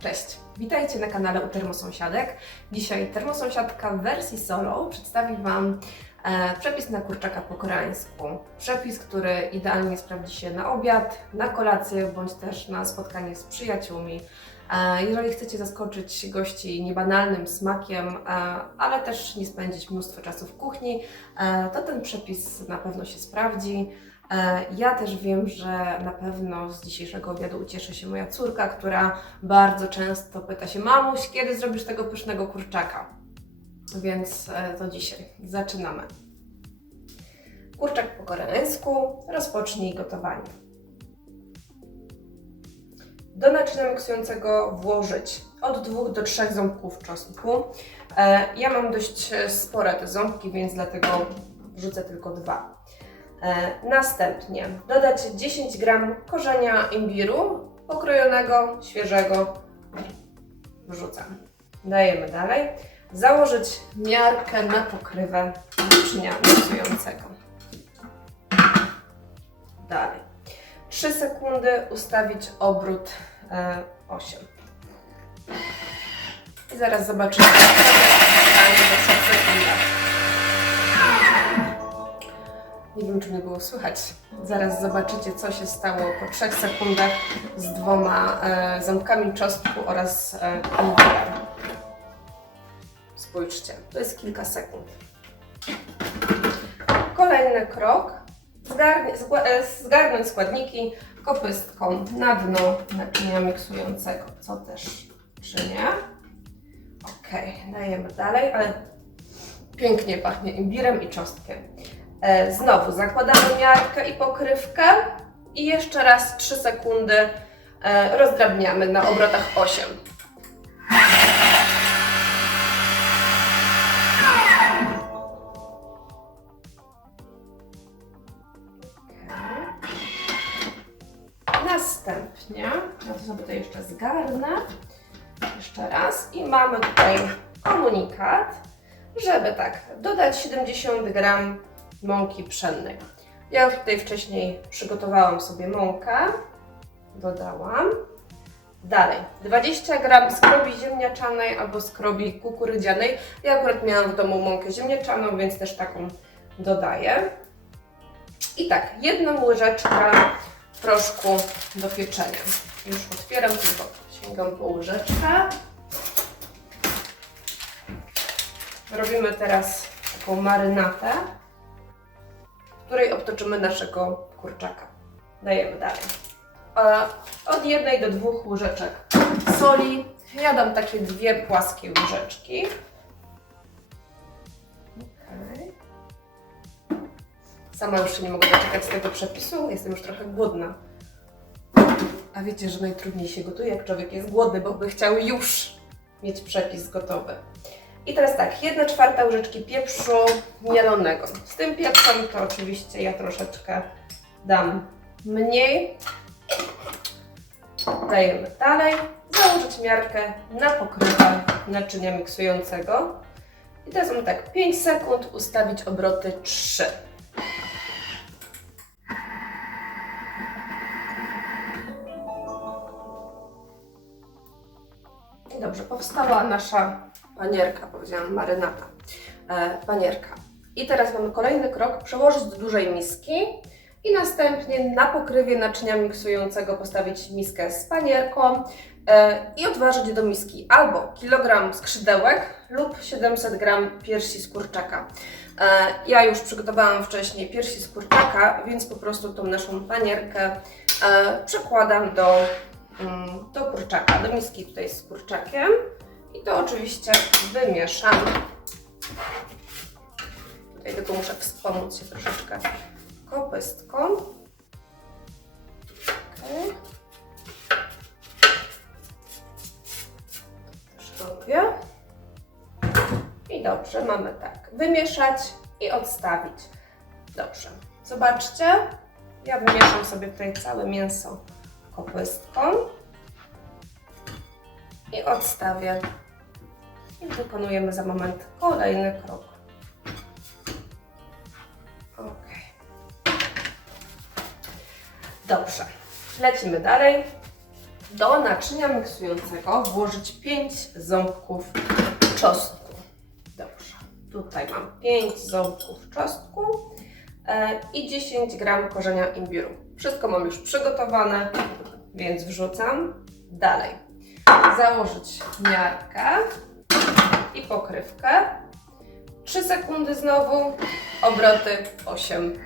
Cześć, witajcie na kanale u Termosąsiadek. Dzisiaj termosąsiadka w wersji solo przedstawi Wam e, przepis na kurczaka po koreańsku. Przepis, który idealnie sprawdzi się na obiad, na kolację bądź też na spotkanie z przyjaciółmi. E, jeżeli chcecie zaskoczyć gości niebanalnym smakiem, e, ale też nie spędzić mnóstwo czasu w kuchni, e, to ten przepis na pewno się sprawdzi. E, Ja też wiem, że na pewno z dzisiejszego obiadu ucieszy się moja córka, która bardzo często pyta się: Mamuś, kiedy zrobisz tego pysznego kurczaka? Więc e, to dzisiaj zaczynamy. Kurczak po koreańsku, rozpocznij gotowanie. Do naczynia miksującego włożyć od 2 do 3 ząbków czosnku. E, Ja mam dość spore te ząbki, więc dlatego wrzucę tylko dwa. E, Następnie dodać 10 gram korzenia imbiru pokrojonego, świeżego. Wrzucam. Dajemy dalej. Założyć miarkę na pokrywę naczynia miksującego. Dalej. 3 sekundy ustawić obrót e, 8. I zaraz zobaczymy, po 3 sekundach. Nie wiem, czy mnie było słychać. Zaraz zobaczycie, co się stało po 3 sekundach z dwoma e, ząbkami czosnku oraz e. Spójrzcie, to jest kilka sekund. Kolejny krok. Zgarnie, e, zgarnąć składniki kopystką na dno naczynia miksującego, co też czynię. Ok, dajemy dalej, ale pięknie pachnie imbirem i czosnkiem. E, Znowu zakładamy miarkę i pokrywkę i jeszcze raz 3 sekundy e, rozdrabniamy na obrotach 8. Następnie, ja to sobie to jeszcze zgarnę, jeszcze raz i mamy tutaj komunikat, żeby tak, dodać 70 gram mąki pszennej. Ja tutaj wcześniej przygotowałam sobie mąkę, dodałam. Dalej, 20 gram skrobi ziemniaczanej albo skrobi kukurydzianej. Ja akurat miałam w domu mąkę ziemniaczaną, więc też taką dodaję. I tak, jedną łyżeczkę proszku do pieczenia. Już otwieram, tylko sięgam po łyżeczkę. Robimy teraz taką marynatę, której obtoczymy naszego kurczaka. Dajemy dalej. Od jednej do dwóch łyżeczek soli. Ja dam takie dwie płaskie łyżeczki. Sama już się nie mogę doczekać tego przepisu. Jestem już trochę głodna. A wiecie, że najtrudniej się gotuje, jak człowiek jest głodny, bo by chciał już mieć przepis gotowy. I teraz tak, 1 czwarta łyżeczki pieprzu mielonego. Z tym pieprzem to oczywiście ja troszeczkę dam mniej. Dajemy dalej. Założyć miarkę na pokrywę naczynia miksującego. I teraz mam tak, 5 sekund, ustawić obroty 3. Dobrze, powstała nasza panierka, powiedziałam marynata, e, panierka. I teraz mamy kolejny krok, przełożyć do dużej miski i następnie na pokrywie naczynia miksującego postawić miskę z panierką e, i odważyć do miski albo kilogram skrzydełek lub 700 gram piersi z kurczaka. E, ja już przygotowałam wcześniej piersi z kurczaka, więc po prostu tą naszą panierkę e, przekładam do, mm, do kurczaka, do miski tutaj z kurczakiem. I to oczywiście wymieszam. Tutaj tylko muszę wspomóc się troszeczkę kopystką. Okay. Robię. I dobrze, mamy tak. Wymieszać i odstawić. Dobrze. Zobaczcie. Ja wymieszam sobie tutaj całe mięso kopystką i odstawię. I wykonujemy za moment kolejny krok. Ok. Dobrze. Lecimy dalej. do naczynia miksującego włożyć 5 ząbków czosnku. Dobrze, tutaj mam 5 ząbków czosnku e, i 10 gram korzenia imbiru. Wszystko mam już przygotowane, więc wrzucam. Dalej, założyć miarkę i pokrywkę. 3 sekundy znowu, obroty 8.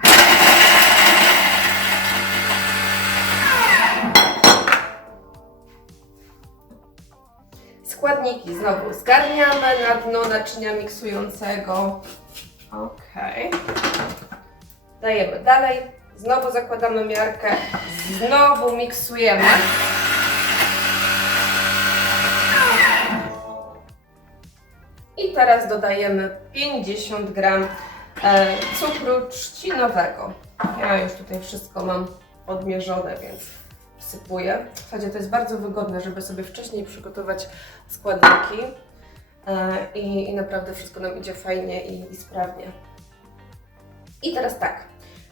Składniki znowu zgarniamy na dno naczynia miksującego. Ok. Dajemy dalej. Znowu zakładamy miarkę. Znowu miksujemy. Teraz dodajemy 50 gram e, cukru trzcinowego. Ja już tutaj wszystko mam odmierzone, więc wsypuję. Słuchajcie, to jest bardzo wygodne, żeby sobie wcześniej przygotować składniki e, i, i naprawdę wszystko nam idzie fajnie i, i sprawnie. I teraz tak,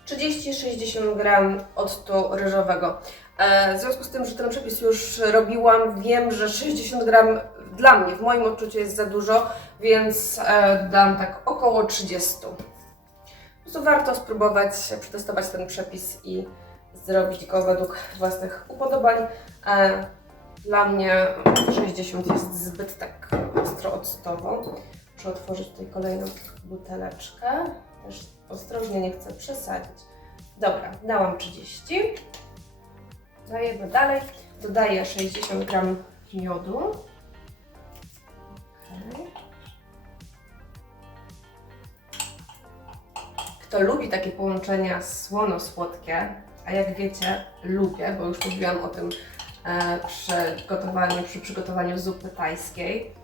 30-60 gram octu ryżowego. E, W związku z tym, że ten przepis już robiłam, wiem, że 60 gram dla mnie, w moim odczuciu jest za dużo, więc e, dam tak około 30. Po prostu warto spróbować, przetestować ten przepis i zrobić go według własnych upodobań. E, Dla mnie 60 jest zbyt tak ostro octowo. Muszę otworzyć tutaj kolejną buteleczkę. Też ostrożnie nie chcę przesadzić. Dobra, dałam 30. Dajemy dalej. Dodaję 60 gram miodu. Okej. Kto lubi takie połączenia słono-słodkie, a jak wiecie, lubię, bo już mówiłam o tym e, przy gotowaniu, przy przygotowaniu zupy tajskiej,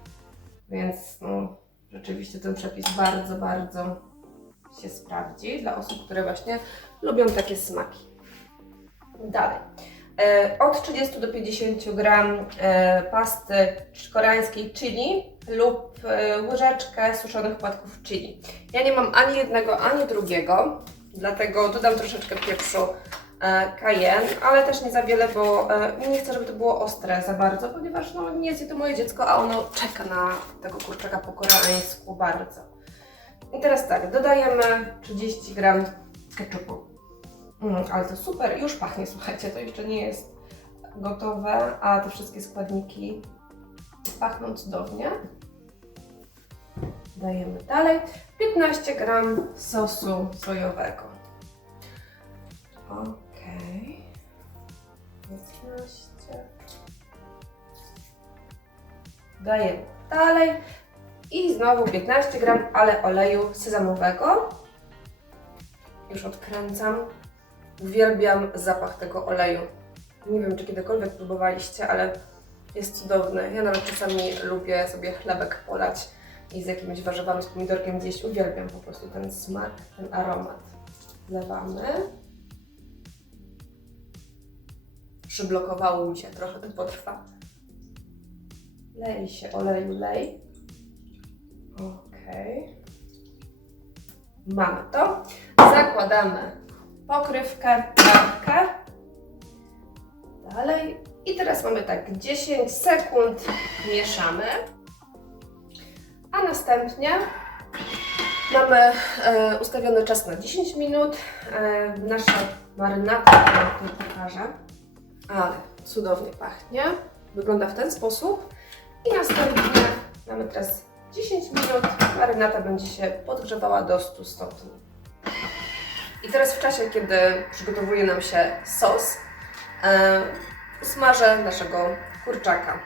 więc no, rzeczywiście ten przepis bardzo, bardzo się sprawdzi dla osób, które właśnie lubią takie smaki. Dalej. E, Od 30 do 50 gram e, pasty koreańskiej chili lub e, łyżeczkę suszonych płatków chili. Ja nie mam ani jednego, ani drugiego, dlatego dodam troszeczkę pieprzu cayenne, ale też nie za wiele, bo nie chcę, żeby to było ostre za bardzo, ponieważ no, nie jest to moje dziecko, a ono czeka na tego kurczaka po koreańsku bardzo. I teraz tak, dodajemy 30 gram ketchupu. Mm, ale to super, już pachnie, słuchajcie, to jeszcze nie jest gotowe, a te wszystkie składniki pachną cudownie. Dajemy dalej 15 gram sosu sojowego. Ok. 15. Dajemy dalej i znowu 15 gram, ale oleju sezamowego. Już odkręcam. Uwielbiam zapach tego oleju. Nie wiem, czy kiedykolwiek próbowaliście, ale jest cudowny. Ja nawet czasami lubię sobie chlebek polać i z jakimiś warzywami, z pomidorkiem zjeść. Uwielbiam po prostu ten smak, ten aromat. Wlewamy. Przyblokowało mi się trochę, to potrwa. Lej się oleju, lej. Okej. Mamy to. Zakładamy pokrywkę, łapkę. Dalej. I teraz mamy tak 10 sekund mieszamy. A następnie mamy e, ustawiony czas na 10 minut. E, nasza marynata, którą pokażę, ale cudownie pachnie. Wygląda w ten sposób. I następnie mamy teraz 10 minut. Marynata będzie się podgrzewała do 100 stopni. I teraz w czasie, kiedy przygotowuje nam się sos, e, smażę naszego kurczaka.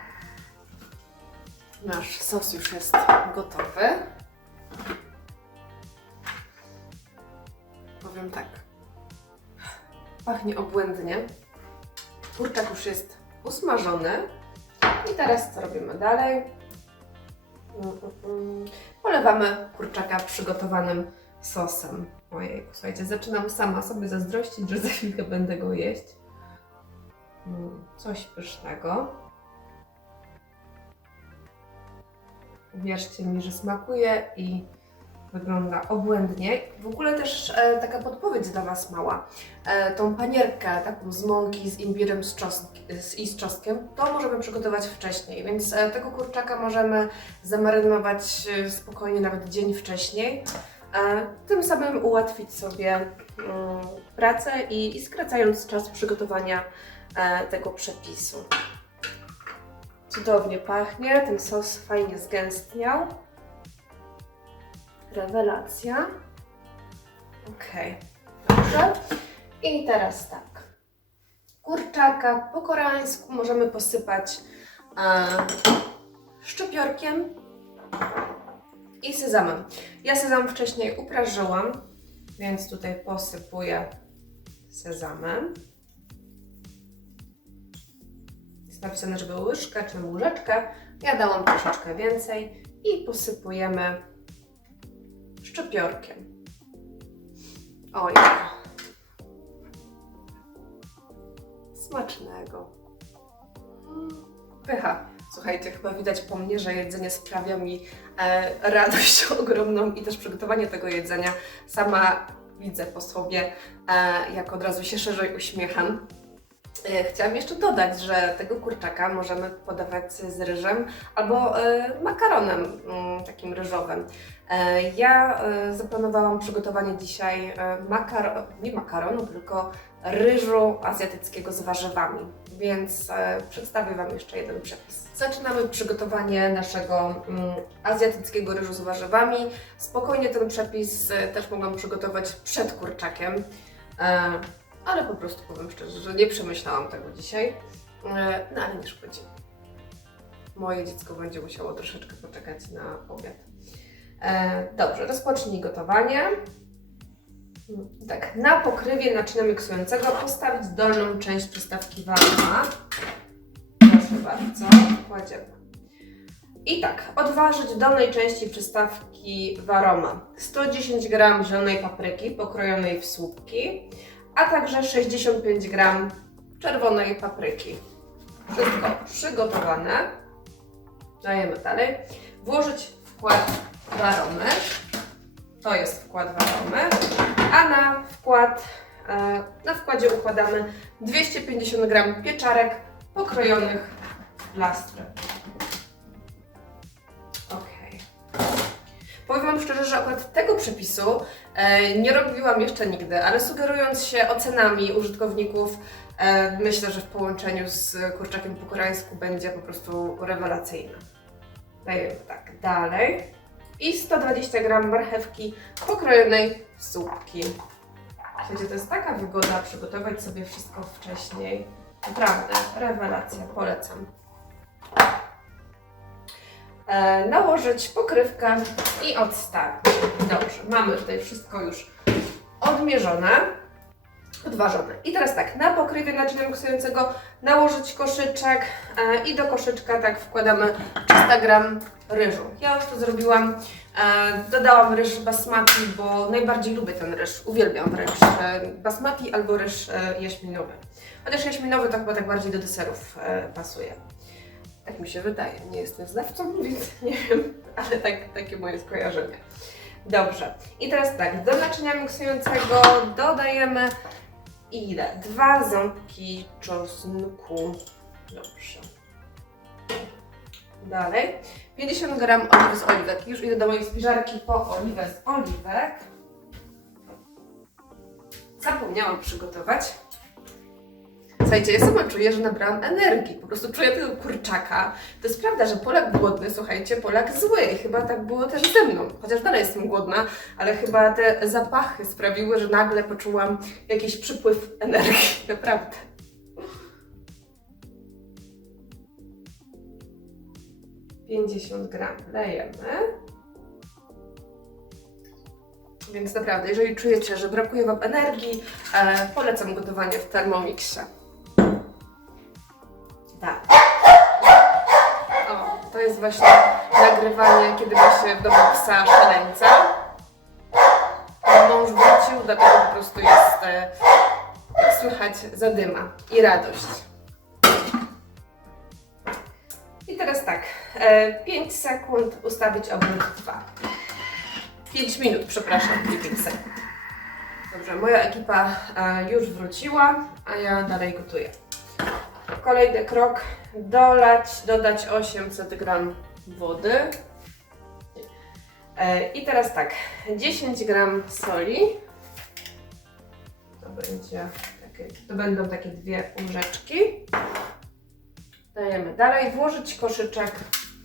Nasz sos już jest gotowy. Powiem tak. Pachnie obłędnie. Kurczak już jest usmażony. I teraz co robimy dalej? Mm, mm, mm. Polewamy kurczaka przygotowanym sosem. Ojej, słuchajcie, zaczynam sama sobie zazdrościć, że za chwilkę będę go jeść. Mm, Coś pysznego. Uwierzcie mi, że smakuje i wygląda obłędnie. W ogóle też e, taka podpowiedź dla Was mała. E, tą panierkę taką z mąki, z imbirem z czosnk- z, i z czosnkiem, to możemy przygotować wcześniej, więc e, tego kurczaka możemy zamarynować e, spokojnie nawet dzień wcześniej. E, tym samym ułatwić sobie mm, pracę i, i skracając czas przygotowania e, tego przepisu. Cudownie pachnie, ten sos fajnie zgęstniał. Rewelacja. Okej, dobrze. I teraz tak. Kurczaka po koreańsku możemy posypać e, szczypiorkiem i sezamem. Ja sezam wcześniej uprażyłam, więc tutaj posypuję sezamem. Jest napisane, żeby łyżkę czy łyżeczkę. Ja dałam troszeczkę więcej i posypujemy szczypiorkiem. Oj. Smacznego. Mm, Pycha. Słuchajcie, chyba widać po mnie, że jedzenie sprawia mi e, radość ogromną i też przygotowanie tego jedzenia. Sama widzę po sobie, e, jak od razu się szerzej uśmiecham. E, Chciałam jeszcze dodać, że tego kurczaka możemy podawać z ryżem albo e, makaronem mm, takim ryżowym. E, Ja zaplanowałam przygotowanie dzisiaj e, makar nie makaronu, tylko ryżu azjatyckiego z warzywami, więc przedstawię Wam jeszcze jeden przepis. Zaczynamy przygotowanie naszego mm, azjatyckiego ryżu z warzywami. Spokojnie ten przepis też mogłam przygotować przed kurczakiem, ale po prostu powiem szczerze, że nie przemyślałam tego dzisiaj, e, no ale nie szkodzi. Moje dziecko będzie musiało troszeczkę poczekać na obiad. E, dobrze, rozpocznij gotowanie. Tak, na pokrywie naczynia miksującego postawić dolną część przystawki warma. Proszę bardzo, kładziemy. I tak, odważyć w dolnej części przystawki waroma 110 g zielonej papryki pokrojonej w słupki, a także 65 g czerwonej papryki. Wszystko przygotowane. Dajemy dalej. Włożyć wkład waromy. To jest wkład waromy. A na wkład, e, na wkładzie układamy 250 g pieczarek pokrojonych w plastry. Ok. Powiem Wam szczerze, że akurat tego przepisu nie robiłam jeszcze nigdy, ale sugerując się ocenami użytkowników, e, myślę, że w połączeniu z kurczakiem po koreańsku będzie po prostu rewelacyjne. Dajemy tak dalej. I 120 g marchewki pokrojonej w słupki. Słuchajcie, to jest taka wygoda przygotować sobie wszystko wcześniej. Naprawdę, rewelacja, polecam. E, nałożyć pokrywkę i odstawić. Dobrze, mamy tutaj wszystko już odmierzone, odważone. I teraz tak, na pokrywie naczynia miksującego nałożyć koszyczek e, i do koszyczka tak wkładamy 300 gram ryżu. Ja już to zrobiłam. E, dodałam ryż basmati, bo najbardziej lubię ten ryż. Uwielbiam wręcz e, basmati albo ryż jaśminowy. Chociaż jaśminowy to chyba tak bardziej do deserów pasuje. Tak mi się wydaje. Nie jestem znawcą, więc nie wiem, ale tak, takie moje skojarzenie. Dobrze. I teraz tak, do naczynia miksującego dodajemy ile? Dwa ząbki czosnku. Dobrze. Dalej. 50 gram oliwy z oliwek. Już idę do mojej spiżarki po oliwę z oliwek. Zapomniałam przygotować. Słuchajcie, ja sama czuję, że nabrałam energii. Po prostu czuję tego kurczaka. To jest prawda, że Polak głodny, słuchajcie, Polak zły. Chyba tak było też ze mną. Chociaż dalej jestem głodna, ale chyba te zapachy sprawiły, że nagle poczułam jakiś przypływ energii. Naprawdę. Pięćdziesiąt gram lejemy. Więc naprawdę, jeżeli czujecie, że brakuje Wam energii, e, polecam gotowanie w Thermomixie. Tak. O, to jest właśnie nagrywanie, kiedy ma się w domu psa szaleńca. Mąż wrócił, dlatego po prostu jest, e, jak słychać, zadyma i radość. I teraz tak, e, 5 sekund ustawić obrót 2. 5 minut, przepraszam, nie 5 sekund. Dobrze, moja ekipa e, już wróciła, a ja dalej gotuję. Kolejny krok, dolać, dodać 800 gram wody. E, I teraz tak, 10 gram soli. To będzie takie, to będą takie dwie łyżeczki. Dajemy dalej, włożyć koszyczek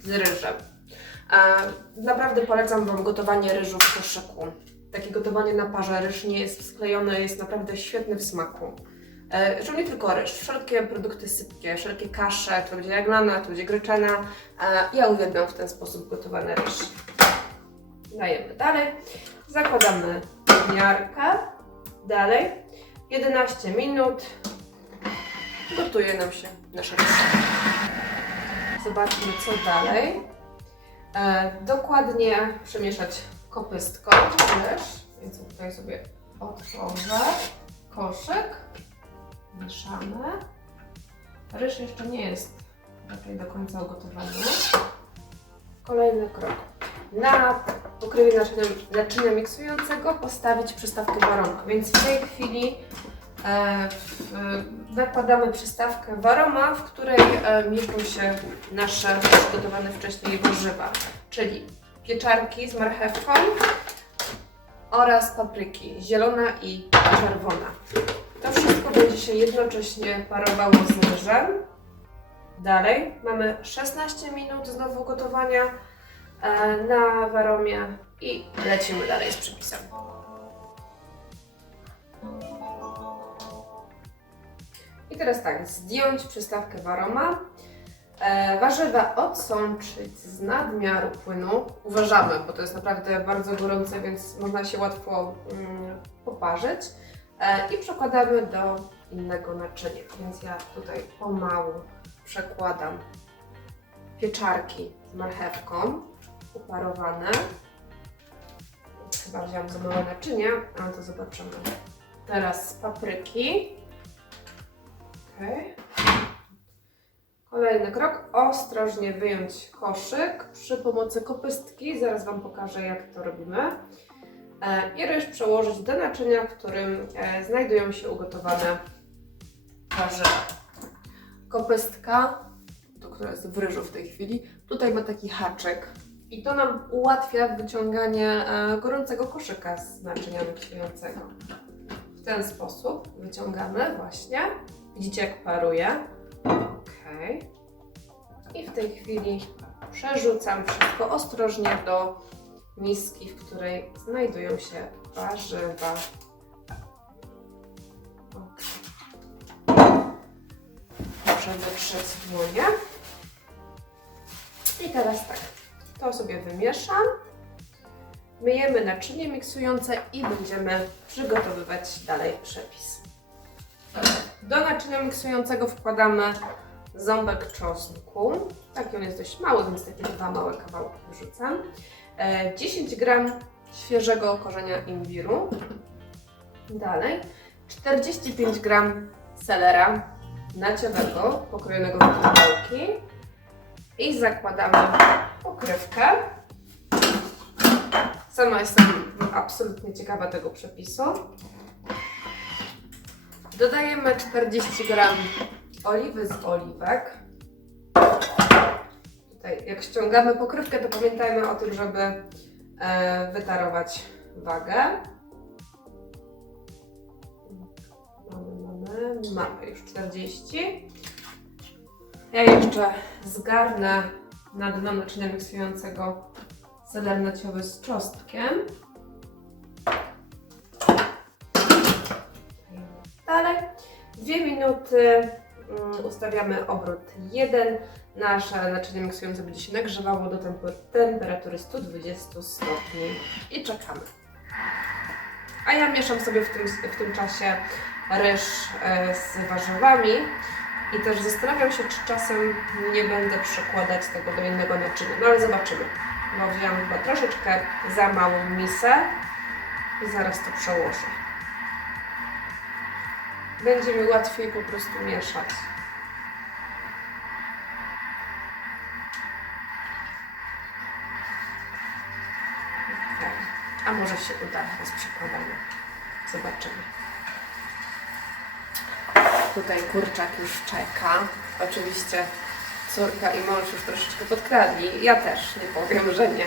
z ryżem. Naprawdę polecam Wam gotowanie ryżu w koszyku. Takie gotowanie na parze, ryż nie jest sklejony, jest naprawdę świetny w smaku. Zresztą nie tylko ryż, wszelkie produkty sypkie, wszelkie kasze, to będzie jaglana, to będzie gryczana. Ja uwielbiam w ten sposób gotowany ryż. Dajemy dalej. Zakładamy miarkę. Dalej. 11 minut. Gotuje nam się nasz ryż. Zobaczmy co dalej. E, dokładnie przemieszać kopystką ryż. Więc tutaj sobie otworzę koszyk. Mieszamy. Ryż jeszcze nie jest raczej do końca ugotowany. Kolejny krok. Na pokrywie naczynia, naczynia miksującego postawić przystawkę waronkę. Więc w tej chwili e, w, nakładamy przystawkę waroma, w której e, się nasze przygotowane wcześniej warzywa, czyli pieczarki z marchewką oraz papryki zielona i czerwona. To wszystko będzie się jednocześnie parowało z ryżem. Dalej mamy 16 minut znowu gotowania e, na waromie i lecimy dalej z przepisem. I teraz tak, zdjąć przystawkę waroma, e, warzywa odsączyć z nadmiaru płynu. Uważamy, bo to jest naprawdę bardzo gorące, więc można się łatwo mm, poparzyć. E, I przekładamy do innego naczynia. Więc ja tutaj pomału przekładam pieczarki z marchewką uparowane. Chyba wziąłam za małe naczynia, ale to zobaczymy. Teraz papryki. Okej. Kolejny krok. Ostrożnie wyjąć koszyk przy pomocy kopystki. Zaraz Wam pokażę, jak to robimy. E, I ryż przełożyć do naczynia, w którym e, znajdują się ugotowane warzywa. Kopystka, to która jest w ryżu w tej chwili, tutaj ma taki haczyk. I to nam ułatwia wyciąganie e, gorącego koszyka z naczynia miksującego. W ten sposób wyciągamy właśnie. Widzicie jak paruje? Ok. I w tej chwili przerzucam wszystko ostrożnie do miski, w której znajdują się warzywa. Ok. Muszę dotrzeć w dłonie. I teraz tak, to sobie wymieszam. Myjemy naczynie miksujące i będziemy przygotowywać dalej przepis. Do naczynia miksującego wkładamy ząbek czosnku. Taki on jest dość mały, więc takie dwa małe kawałki wrzucam. E, 10 gram świeżego korzenia imbiru. Dalej 45 gram selera naciowego, pokrojonego w kawałki. I zakładamy pokrywkę. Sama jestem absolutnie ciekawa tego przepisu. Dodajemy 40 gram oliwy z oliwek. Jak ściągamy pokrywkę, to pamiętajmy o tym, żeby e, wytarować wagę. Mamy, mamy, już 40. Ja jeszcze zgarnę na dno naczynia miksującego seler naciowy z czosnkiem. Dalej. Dwie minuty ustawiamy obrót 1. Nasze naczynie miksujące będzie się nagrzewało do temper- temperatury 120 stopni i czekamy. A ja mieszam sobie w tym, w tym czasie ryż e, z warzywami i też zastanawiam się, czy czasem nie będę przekładać tego do innego naczynia. No ale zobaczymy, bo wziąłam chyba troszeczkę za małą misę i zaraz to przełożę. Będzie mi łatwiej po prostu mieszać. A może się uda bez przekładania. Zobaczymy. Tutaj kurczak już czeka. Oczywiście córka i mąż już troszeczkę podkradli. Ja też, nie powiem, że nie.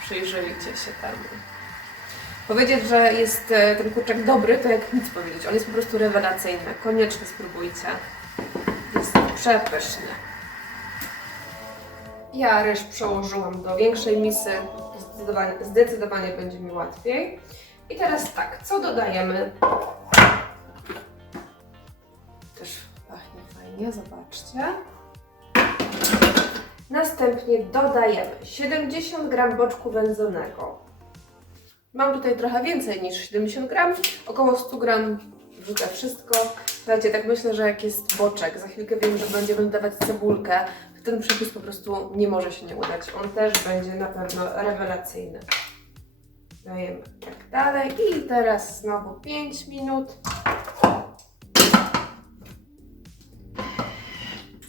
Przyjrzyli gdzieś się temu. Powiedzieć, że jest e, ten kurczak dobry, to jak nic powiedzieć. On jest po prostu rewelacyjny. Koniecznie spróbujcie. Jest przepyszny. Ja ryż przełożyłam do większej misy. Zdecydowanie, zdecydowanie będzie mi łatwiej. I teraz tak, co dodajemy? Też pachnie fajnie, zobaczcie. Następnie dodajemy 70 g boczku wędzonego. Mam tutaj trochę więcej niż 70 gram, około 100 gram wrzucę wszystko. Słuchajcie, tak myślę, że jak jest boczek, za chwilkę wiem, że będziemy dodawać cebulkę, ten przepis po prostu nie może się nie udać. On też będzie na pewno rewelacyjny. Dajemy tak dalej i teraz znowu 5 minut.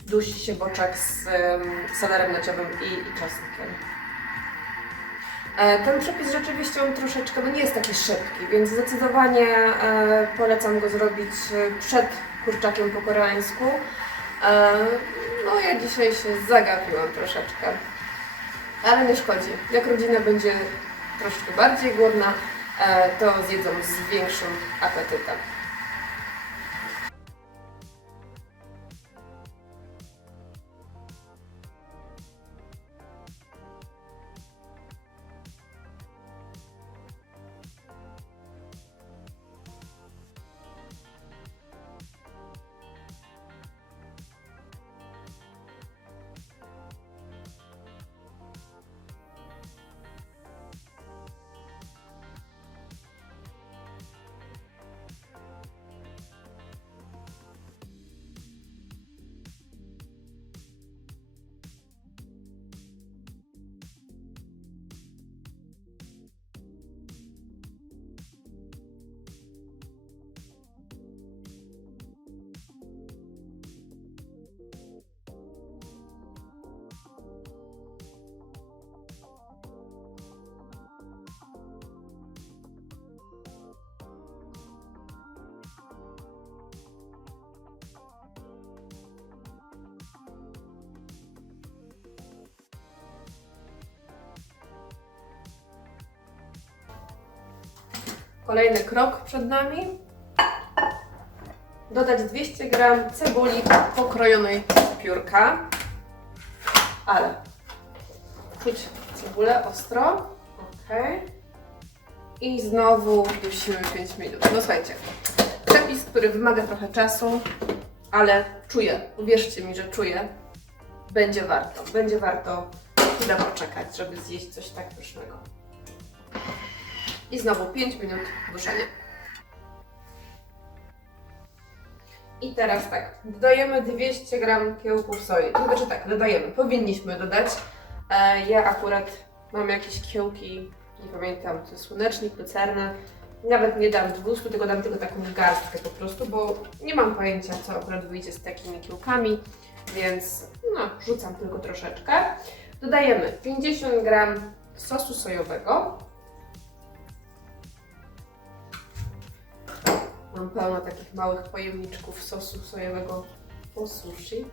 Dusi się boczek z um, selerem naciowym i, i czosnkiem. E, Ten przepis rzeczywiście on troszeczkę no nie jest taki szybki, więc zdecydowanie e, polecam go zrobić e, przed kurczakiem po koreańsku. No ja dzisiaj się zagapiłam troszeczkę, ale nie szkodzi. Jak rodzina będzie troszkę bardziej głodna, to zjedzą z większym apetytem. Kolejny krok przed nami. Dodać 200 g cebuli pokrojonej piórka. Ale czuć cebulę ostro. Ok. I znowu dusimy 5 minut. No słuchajcie, przepis, który wymaga trochę czasu, ale czuję, uwierzcie mi, że czuję, będzie warto. Będzie warto chwilę poczekać, żeby zjeść coś tak pysznego. I znowu 5 minut duszenia. I teraz tak, dodajemy 200 g kiełków soi. To znaczy tak, dodajemy, powinniśmy dodać. E, ja akurat mam jakieś kiełki, nie pamiętam, to słonecznik, lucerna. Nawet nie dam 200, tylko dam tylko taką garstkę po prostu, bo nie mam pojęcia, co akurat wyjdzie z takimi kiełkami, więc no, rzucam tylko troszeczkę. Dodajemy 50 g sosu sojowego, Mam pełno takich małych pojemniczków sosu sojowego po sushi.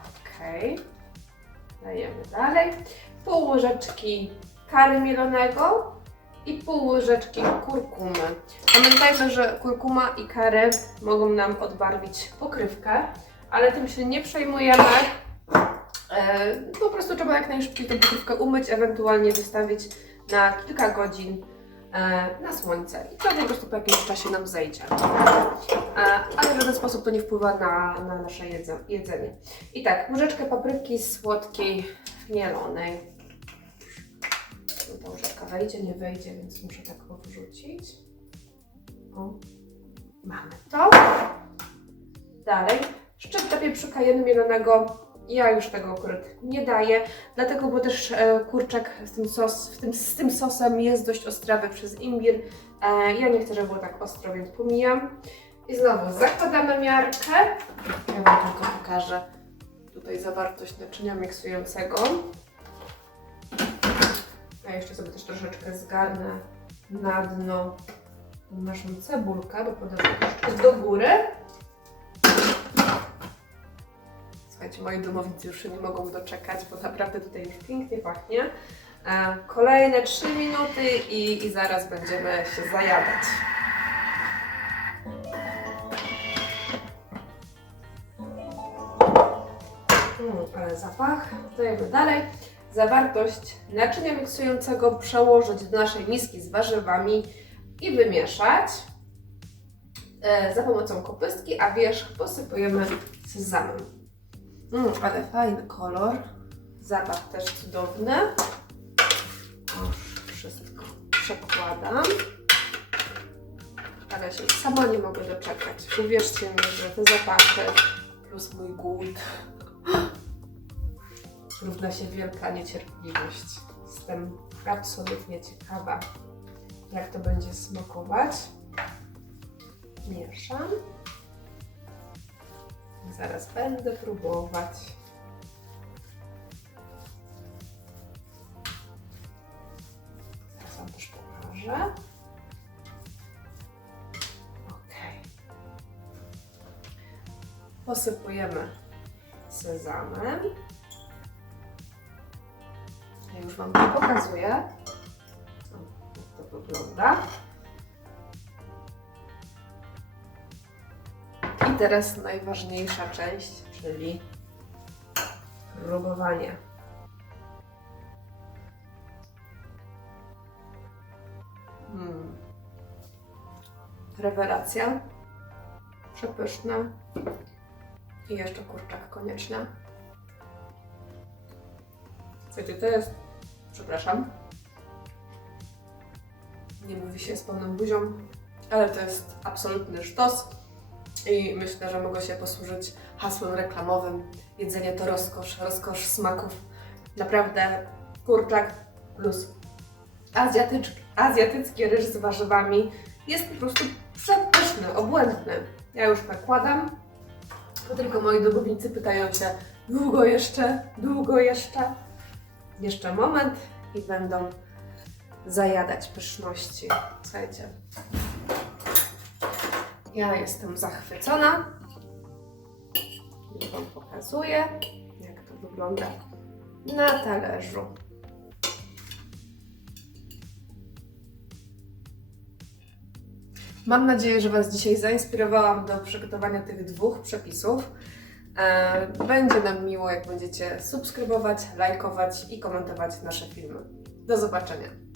Ok. Dajemy dalej. Pół łyżeczki kary mielonego i pół łyżeczki kurkumy. Pamiętajmy, że kurkuma i kary mogą nam odbarwić pokrywkę, ale tym się nie przejmujemy. E, po prostu trzeba jak najszybciej tę pokrywkę umyć, ewentualnie wystawić na kilka godzin na słońce i to po prostu po jakimś czasie nam zejdzie. E, ale w żaden sposób to nie wpływa na, na nasze jedze, jedzenie. I tak, łyżeczkę papryki słodkiej mielonej. Ta łyżeczka wejdzie, nie wejdzie, więc muszę tak wrzucić. O, mamy to. Dalej, szczypta pieprzu kajenu mielonego. Ja już tego akurat nie daję, dlatego, bo też e, kurczak z tym, sos, w tym, z tym sosem jest dość ostrawy przez imbir. E, ja nie chcę, żeby było tak ostro, więc pomijam. I znowu zakładamy miarkę. Ja Wam tylko pokażę tutaj zawartość naczynia miksującego. Ja jeszcze sobie też troszeczkę zgarnę na dno naszą cebulkę, bo podam do góry. Słuchajcie, moi domownicy już nie mogą doczekać, bo naprawdę tutaj już pięknie pachnie. E, Kolejne 3 minuty i, i zaraz będziemy się zajadać. Mm, ale zapach. Dajemy dalej. Zawartość naczynia miksującego przełożyć do naszej miski z warzywami i wymieszać e, za pomocą kopystki, a wierzch posypujemy sezamem. Mm, ale fajny kolor. Zapach też cudowny. Wszystko przekładam. Ale się sama nie mogę doczekać. Uwierzcie mi, że te zapachy plus mój głód równa się wielka niecierpliwość. Jestem absolutnie ciekawa, jak to będzie smakować. Mieszam. Zaraz będę próbować. Zaraz Wam też pokażę. Ok. Posypujemy sezamem. Ja już Wam to pokazuję. Jak to wygląda. Teraz najważniejsza część, czyli próbowanie. Hmm. Rewelacja. Przepyszna. I jeszcze kurczak koniecznie. Słuchajcie, to jest, przepraszam, nie mówi się z pełną buzią, ale to jest absolutny sztos i myślę, że mogę się posłużyć hasłem reklamowym. Jedzenie to rozkosz, rozkosz smaków. Naprawdę kurczak plus azjatycki ryż z warzywami jest po prostu przepyszny, obłędny. Ja już nakładam, tylko moi domownicy pytają się, długo jeszcze, długo jeszcze. Jeszcze moment i będą zajadać pyszności. Słuchajcie, ja jestem zachwycona. I Wam pokazuję, jak to wygląda na talerzu. Mam nadzieję, że Was dzisiaj zainspirowałam do przygotowania tych dwóch przepisów. E, Będzie nam miło, jak będziecie subskrybować, lajkować i komentować nasze filmy. Do zobaczenia.